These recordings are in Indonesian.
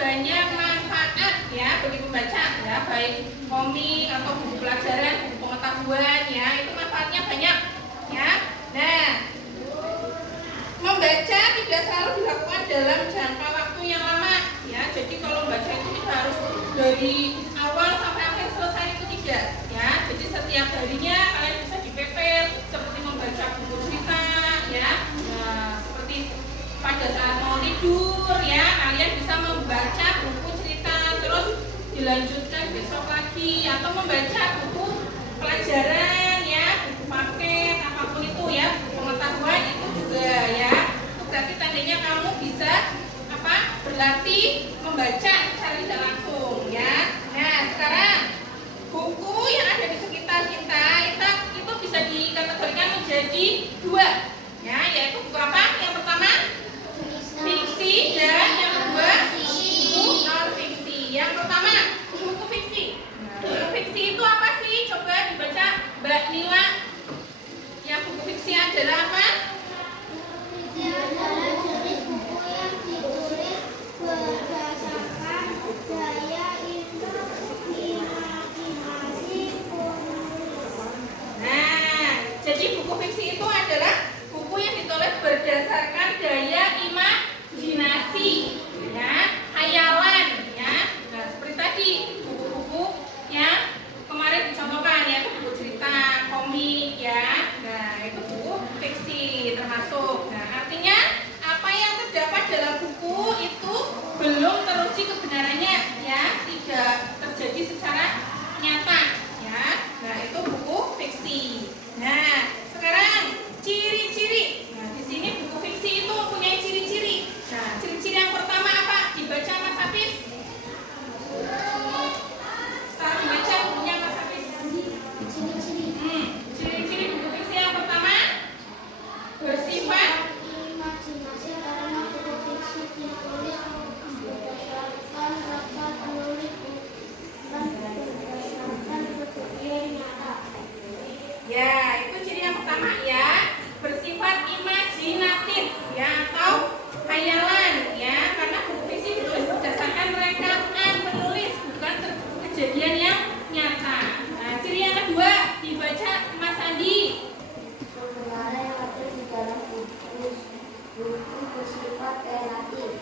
banyak manfaat ya bagi pembaca ya, baik komik atau buku pelajaran, buku pengetahuan ya, itu manfaatnya banyak ya. Nah, membaca tidak selalu dilakukan dalam jangka waktu yang lama ya. Jadi kalau baca itu tidak harus dari awal sampai akhir selesai, itu tidak ya. Jadi setiap harinya kalian bisa dipepet seperti membaca buku cerita ya. Nah, seperti pada saat mau tidur ya, kalian bisa membaca buku cerita terus dilanjutkan besok lagi, atau membaca buku pelajaran ya, buku paket apapun itu ya, buku pengetahuan itu juga ya. Itu berarti tandanya kamu bisa berlatih membaca secara tidak langsung ya. Nah, sekarang buku yang ada di sekitar kita itu bisa dikategorikan menjadi dua ya, yaitu buku apa? Yang pertama fiksi dan yang kedua buku non fiksi. Yang pertama buku fiksi. Nah, buku fiksi itu apa sih? Coba dibaca Mbak Nila. Yang buku fiksi adalah apa? Adalah jenis buku yang ditulis berdasarkan gaya imajinasi penulis. Nah, jadi buku fiksi itu adalah buku yang ditulis berdasarkan gaya imajinasi ya, hayalan ya. Nah, seperti tadi buku-buku yang kemarin dicontohkan ya, itu buku cerita, komik ya. Nah, itu buku fiksi termasuk. Nah, artinya apa yang terdapat dalam buku itu belum teruji kebenarannya ya, tidak terjadi secara nyata ya. Nah, itu buku fiksi. Nah, sekarang ciri-ciri. Nah, di sini buku fiksi itu mempunyai ciri-ciri. Nah, ciri-ciri yang pertama apa? Dibaca Mas Hafiz. Sekarang dibaca bukunya Mas Hafiz. Ciri-ciri buku fiksi yang pertama bersifat Imajinasi karena buku fiksi ditulis berdasarkan rasa penulis dan berdasarkan kejadian nyata. ya, itu ciri yang pertama ya, bersifat imajinatif ya, atau hayalan ya, karena buku fiksi ditulis berdasarkan rekaan penulis, bukan kejadian yang nyata. Nah, ciri yang kedua dibaca Mas Andi. Kebenaran yang ada di dalam buku bersifat relatif.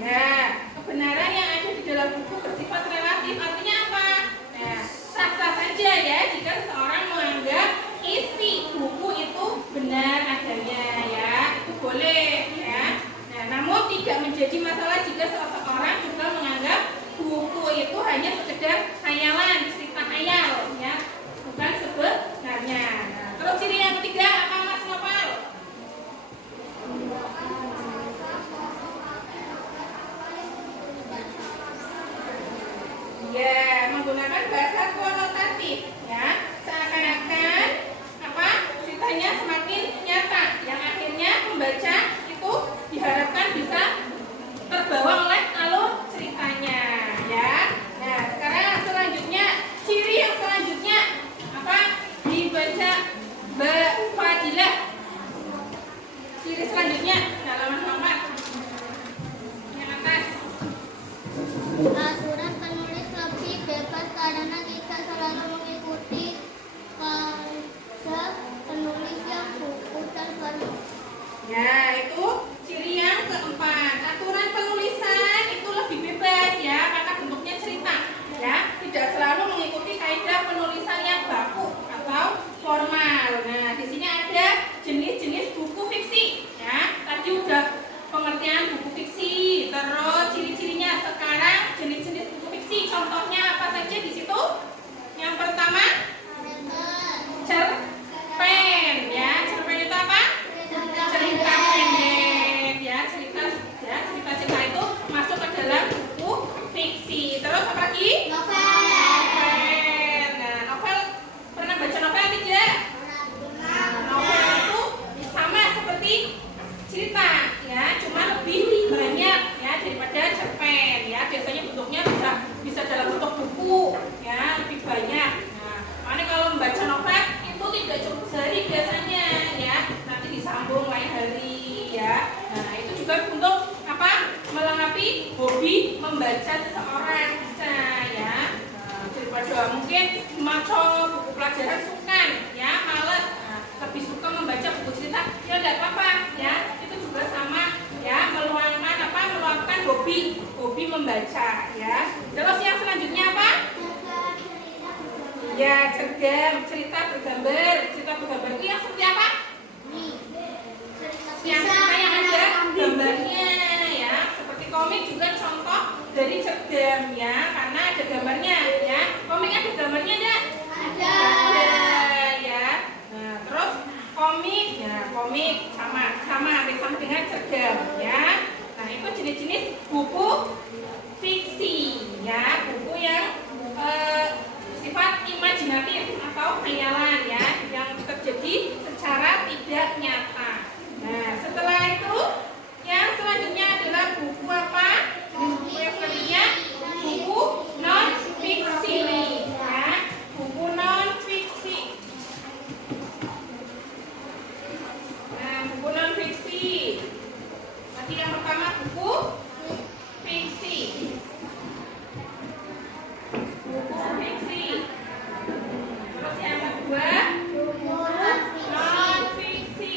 Nah, kebenaran yang ada di dalam buku bersifat relatif artinya apa? Nah, sah-sah saja ya jika seseorang menganggap isi buku itu benar adanya ya, itu boleh ya. Nah, namun tidak menjadi masalah jika seseorang juga menganggap buku itu hanya sekedar hayalan, cerita hayal ya, bukan sebenarnya. Nah, terus ciri yang ketiga apa Mas Nopal? Ya, menggunakan bahasa konotatif ya, seakan-akan ceritanya semakin nyata, yang akhirnya pembaca itu diharapkan bisa terbawa oleh alur ceritanya ya. Nah, sekarang selanjutnya ciri yang selanjutnya apa? Dibaca Mbak Fadilah. Ciri selanjutnya halaman 4 yang atas. Aturan penulis lebih bebas karena tidak selalu mengikuti konsep penulis yang buku terbaru. Ya, itu ciri yang keempat. Aturan penulisan itu lebih bebas ya, karena bentuknya cerita ya, tidak selalu mengikuti kaidah penulisan yang baku atau formal. Nah, di sini ada jenis-jenis buku fiksi ya. Tadi udah pengertian buku fiksi, terus ciri-cirinya. Sekarang jenis-jenis buku fiksi, contohnya apa saja di situ? Yang pertama cerpen ya. Cerpen itu apa? Cerita pendek ya, cerita membaca seseorang bisa ya. Daripada mungkin maco buku pelajaran sukan ya, males, lebih suka membaca buku cerita, ya enggak apa-apa ya. Itu juga sama ya, meluangkan hobi membaca ya. Terus yang selanjutnya apa? Ya, cerita bergambar itu yang seperti apa? Yang ada gambarnya ya, seperti komik juga contoh dari cergam ya, karena ada gambarnya ya. Komik ada gambarnya enggak? Ada ya. Nah, terus komik sama dengan cergam ya. Nah, itu jenis-jenis buku fiksi ya, buku yang sifat imajinatif atau khayalan ya, yang terjadi secara tidak nyata. Nah, setelah itu yang selanjutnya adalah buku apa? Jenis buku yang selanjutnya buku non fiksi ya, buku non fiksi. Nah, buku non fiksi. Tadi yang pertama buku fiksi. Buku fiksi. Terus yang kedua non fiksi.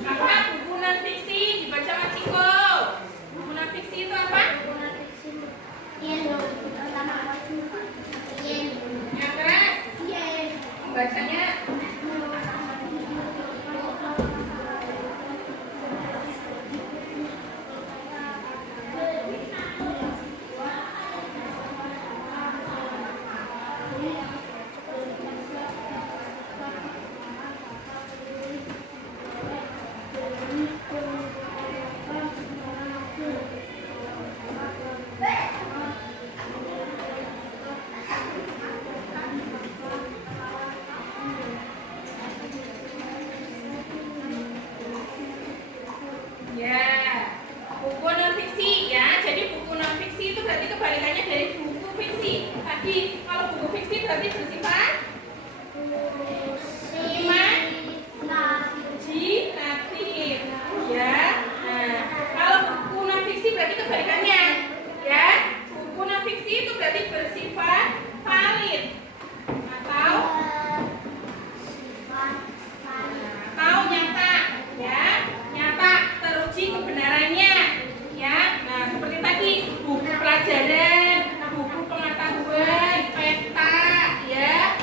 Apa buku non fiksi? Dibaca sama Ciko. Buku non fiksi itu apa? Yang keras. Membacanya buku non fiksi ya. Jadi buku non fiksi itu berarti kebalikannya dari buku fiksi. Tadi kalau buku fiksi berarti bersifat imajinatif ya. Nah, kalau buku non fiksi berarti kebalikannya ya. Buku non fiksi itu berarti bersifat valid atau nyata ya, nyata, teruji kebenarannya ya. Nah, seperti tadi buku pelajaran, buku pengetahuan, peta ya,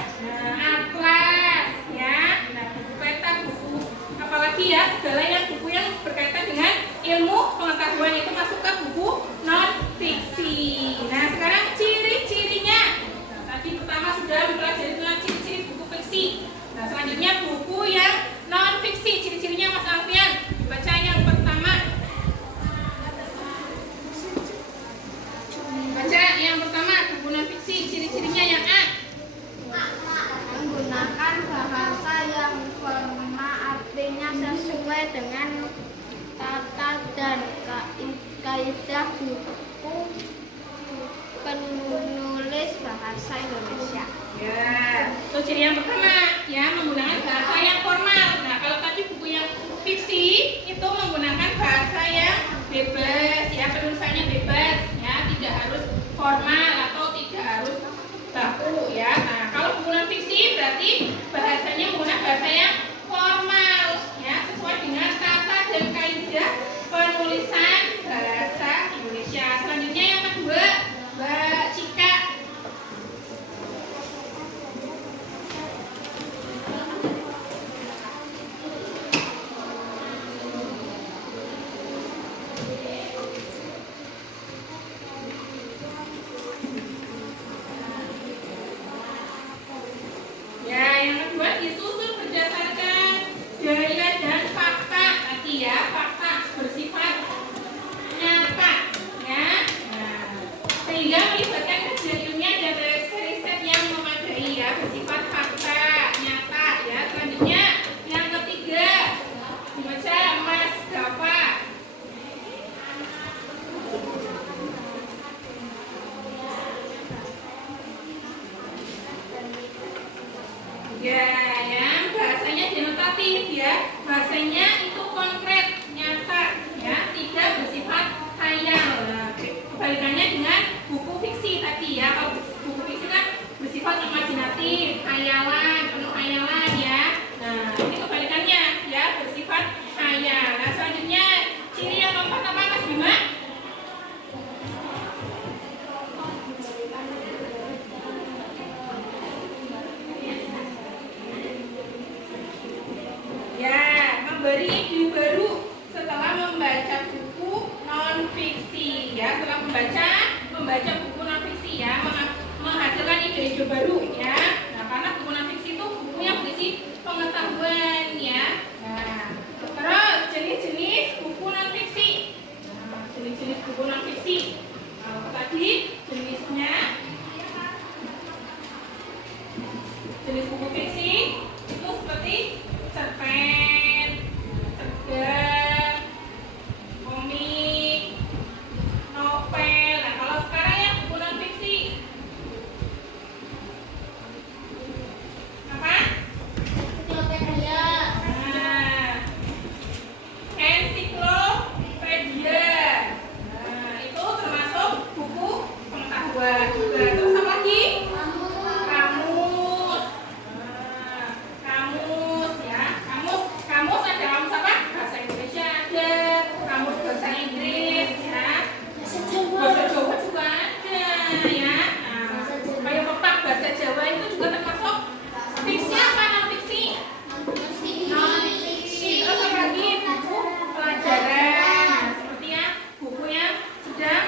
atlas ya. Nah, buku peta, buku apalagi ya, segala yang buku yang berkaitan dengan ilmu pengetahuan itu masuk ke buku non fiksi. Nah, sekarang ciri-cirinya. Nah, tadi pertama sudah mempelajari tentang ciri-ciri buku fiksi. Nah, selanjutnya buku yang non fiksi, ciri-cirinya Mas Alfian. Baca yang pertama. Baca yang pertama, buku non fiksi, ciri-cirinya yang A. Menggunakan bahasa yang formal, artinya sesuai dengan tata dan kaidah buku penulis bahasa Indonesia. Ya, itu ciri yang pertama ya, menggunakan bahasa yang formal. Nah, kalau tadi buku yang fiksi itu menggunakan bahasa yang bebas ya, penulisannya bebas ya, tidak harus formal atau tidak harus baku ya. Nah, kalau buku non fiksi berarti bahasanya menggunakan bahasa yang formal ya, sesuai dengan tata dan kaidah penulisan bahasa Indonesia. Selanjutnya yang kedua, Mbak Cika. membaca buku non fiksi ya, menghasilkan ide-ide baru ya. Nah, karena buku non fiksi itu buku yang berisi pengetahuan ya. Nah, terus jenis-jenis buku non fiksi. Nah, jenis-jenis buku non fiksi. Nah, tadi jenisnya jenis buku fiksi itu seperti cerpen, cerpen, komik, novel. Nah, kalau sekarang ya buku non fiksi apa? Ensiklopedia. Nah, ensiklopedia. Nah, itu termasuk buku pengetahuan juga. Terus apa lagi? Kamus. Nah, kamus ya. Kamus ada kamus apa? Bahasa Indonesia ada, kamus bahasa Inggris ya. Bahasa Jawa juga ada ya. Nah, kayak pepak bahasa Jawa itu juga termasuk fiksi apa non fiksi? Non fiksi. Terus apa lagi? Buku pelajaran. Nah, seperti ya buku yang sedang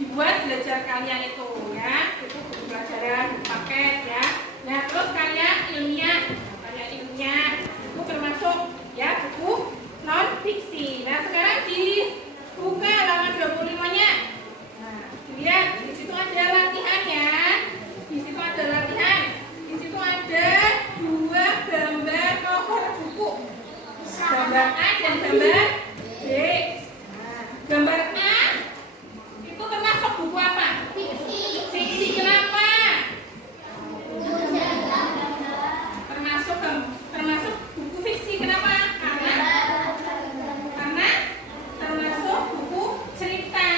dibuat belajar kalian itu ya. Itu buku pelajaran, buku paket ya. Nah, terus karya ilmiah. Karya ilmiah itu termasuk ya buku non fiksi. Nah, sekarang dibuka halaman 25-nya. Nah, dilihat di situ ada latihan ya. Di situ ada latihan. Di situ ada 2 gambar cover buku. Gambar A dan gambar B. Nah, gambar A itu termasuk buku apa? Fiksi. Kenapa? Termasuk buku fiksi. Kenapa? Karena termasuk buku cerita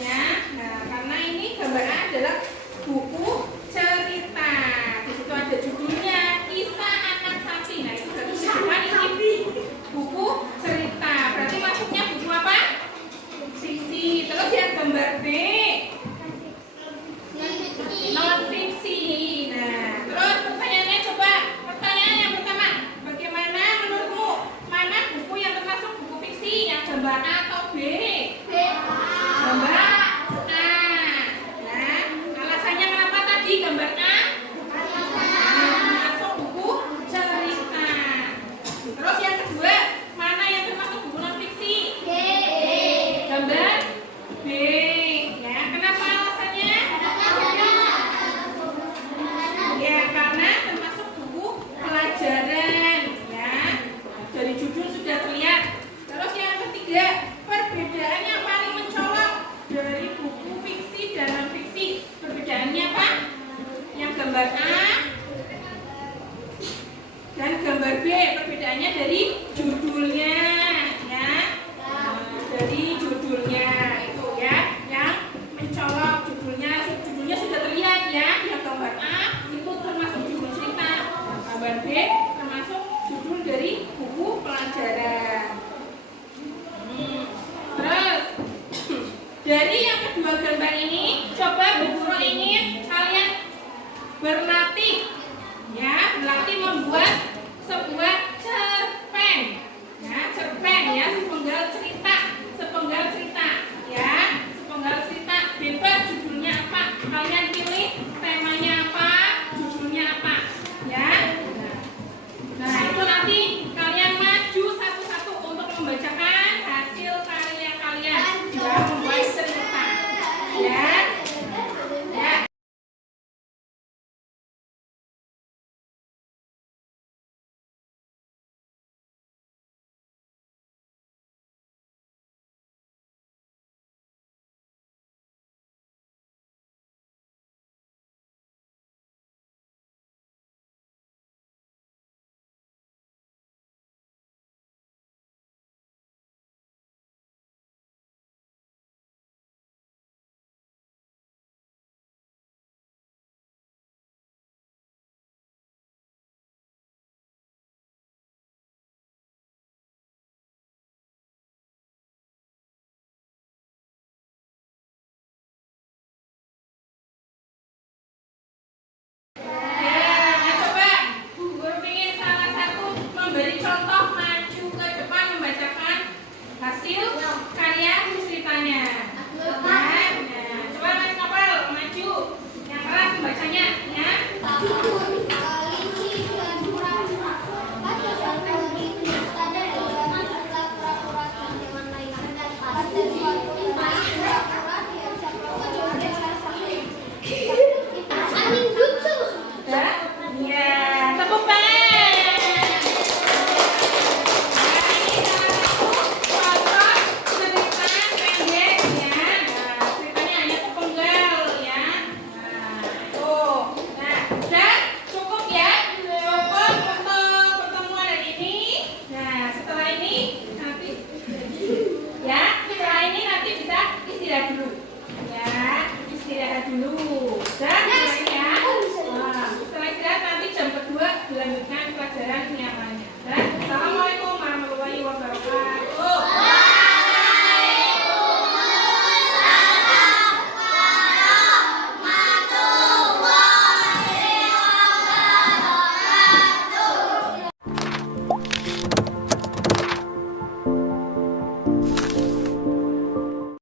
ya. Nah, karena ini gambar A adalah buku cerita. Di situ ada judulnya Kisah Anak Sapi. Nah, itu berarti bukan ini buku cerita. Berarti masuknya buku apa? Fiksi. Terus yang gambar B non fiksi. Nah, terus pertanyaannya coba. Pertanyaan yang pertama, bagaimana menurutmu mana buku yang termasuk buku fiksi? Yang gambar A atau B?